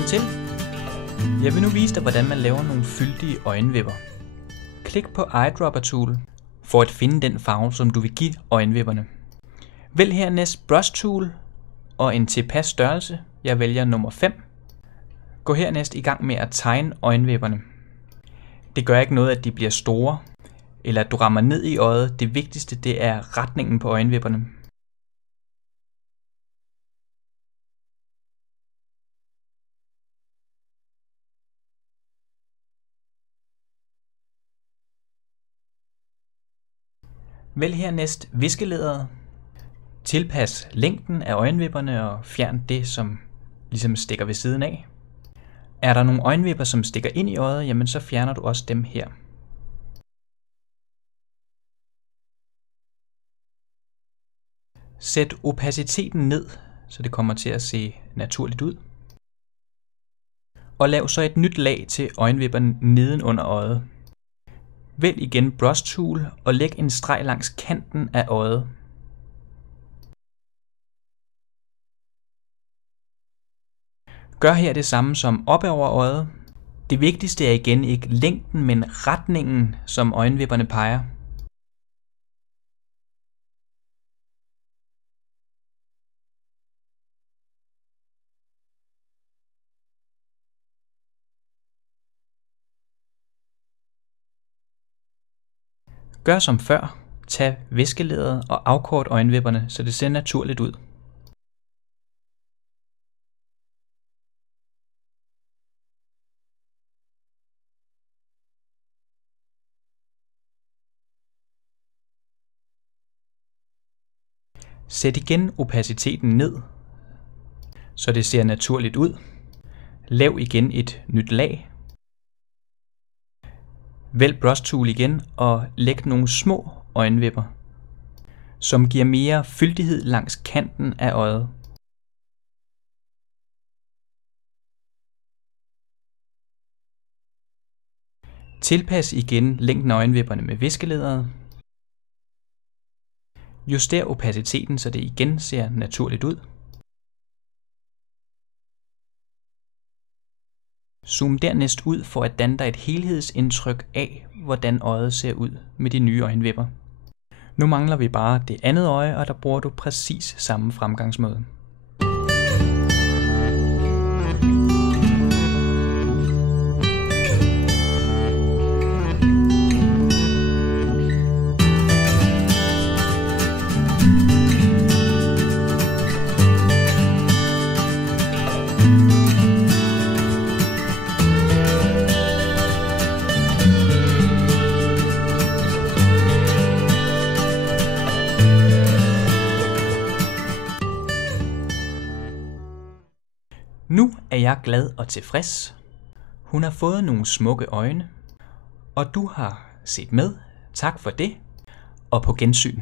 Velkommen til. Jeg vil nu vise dig, hvordan man laver nogle fyldige øjenvipper. Klik på Eyedropper Tool for at finde den farve, som du vil give øjenvipperne. Vælg hernæst Brush Tool og en tilpas størrelse. Jeg vælger nummer 5. Gå hernæst i gang med at tegne øjenvipperne. Det gør ikke noget, at de bliver store, eller at du rammer ned i øjet. Det vigtigste, det er retningen på øjenvipperne. Vælg hernæst viskelæderet. Tilpas længden af øjenvipperne og fjern det, som ligesom stikker ved siden af. Er der nogle øjenvipper, som stikker ind i øjet, jamen så fjerner du også dem her. Sæt opaciteten ned, så det kommer til at se naturligt ud. Og lav så et nyt lag til øjenvipperne neden under øjet. Vælg igen Brush Tool og læg en streg langs kanten af øjet. Gør her det samme som op over øjet. Det vigtigste er igen ikke længden, men retningen, som øjenvipperne peger. Gør som før. Tag viskelæderet og afkort øjenvipperne, så det ser naturligt ud. Sæt igen opaciteten ned, så det ser naturligt ud. Lav igen et nyt lag. Vælg Brush Tool igen og læg nogle små øjenvipper, som giver mere fyldighed langs kanten af øjet. Tilpas igen længden af øjenvipperne med viskelæderet. Juster opaciteten, så det igen ser naturligt ud. Zoom dernæst ud for at danne dig et helhedsindtryk af, hvordan øjet ser ud med de nye øjenvipper. Nu mangler vi bare det andet øje, og der bruger du præcis samme fremgangsmåde. Nu er jeg glad og tilfreds. Hun har fået nogle smukke øjne, og du har set med. Tak for det, og på gensyn.